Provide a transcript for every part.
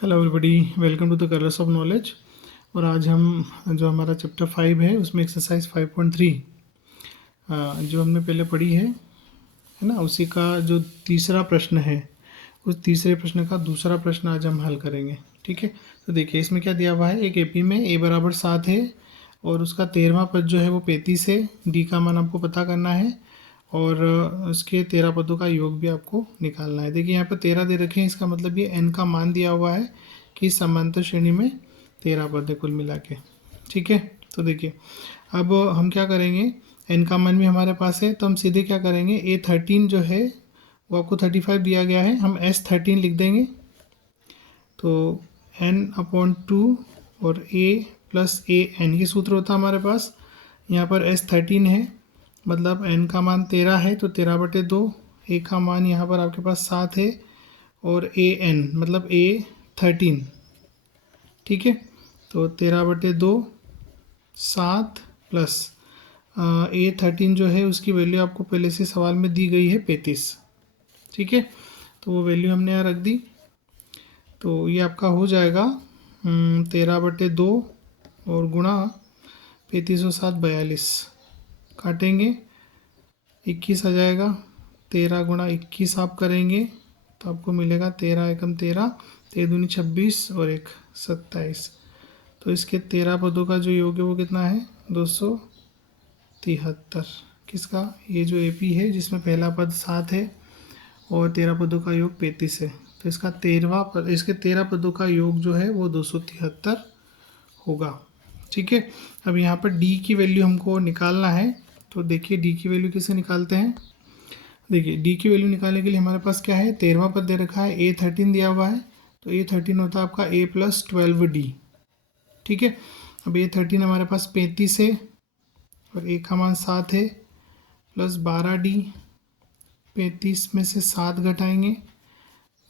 Hello everybody, welcome to the colours of knowledge. और आज हम जो हमारा चैप्टर 5 है उसमें एक्सरसाइज 5.3 जो हमने पहले पढ़ी है ना, उसी का जो तीसरा प्रश्न है, उस तीसरे प्रश्न का दूसरा प्रश्न आज हम हल करेंगे। ठीक है, तो देखिए इसमें क्या दिया हुआ है। एक एपी में ए बराबर 7 है और उसका 13वां पद जो है वो 35 है। डी का मान आपको पता करना है और उसके 13 पदों का योग भी आपको निकालना है। देखिए यहाँ पर 13 दे रखे हैं, इसका मतलब ये n का मान दिया हुआ है कि समांतर श्रेणी में 13 पद है कुल मिला के। ठीक है, तो देखिए अब हम क्या करेंगे, n का मान भी हमारे पास है तो हम सीधे क्या करेंगे, A13 जो है वो आपको 35 दिया गया है, हम S13 लिख देंगे। तो n/2 और a प्लस ए एन ये सूत्र होता है हमारे पास। यहाँ पर S13 है, मतलब n का मान 13 है तो 13/2। a का मान यहाँ पर आपके पास 7 है और a n मतलब A13। ठीक है, तो 13/2 7 प्लस A13 जो है उसकी वैल्यू आपको पहले से सवाल में दी गई है 35। ठीक है, तो वो वैल्यू हमने यहाँ रख दी। तो ये आपका हो जाएगा 13/2 और गुणा 35 और 7 42, काटेंगे 21 आ जाएगा। 13 गुणा 21 आप करेंगे तो आपको मिलेगा 13 एकम 13, 13 दूनी 26 और 1 27। तो इसके 13 पदों का जो योग है वो कितना है, 273। किसका, ये जो एपी है जिसमें पहला पद 7 है और 13 पदों का योग 35 है, तो इसका 13वां पद, इसके 13 पदों का योग जो है वो 273 होगा। ठीक है, अब यहाँ पर डी की वैल्यू हमको निकालना है। तो देखिए डी की वैल्यू कैसे निकालते हैं। देखिए डी की वैल्यू निकालने के लिए हमारे पास क्या है, 13वां पद दे रखा है, A13 दिया हुआ है, तो A13 होता है आपका A प्लस 12D। ठीक है, अब A13 हमारे पास 35 है और A का मान 7 है प्लस 12D। 35 में से 7 घटाएंगे,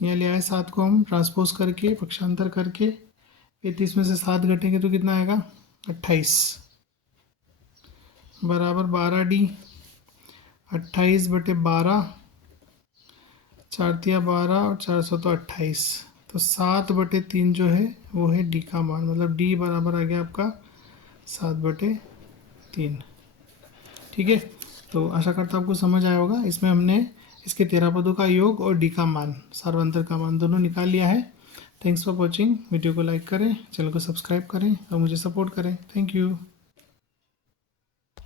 यहाँ ले आए 7 को हम ट्रांसपोज करके पक्षांतर करके, 35 में से 7 घटेंगे तो कितना आएगा 28 बराबर 12D। 28/12, 4×12 और 400 तो 28, तो 7/3 जो है वो है डी का मान, मतलब डी बराबर आ गया आपका 7/3। ठीक है, तो आशा करता आपको समझ आया होगा। इसमें हमने इसके 13 पदों का योग और डी का मान, सार्वंतर का मान दोनों निकाल लिया है। Thanks for watching. वीडियो को लाइक करें, चैनल को सब्सक्राइब करें और मुझे सपोर्ट करें। Thank you.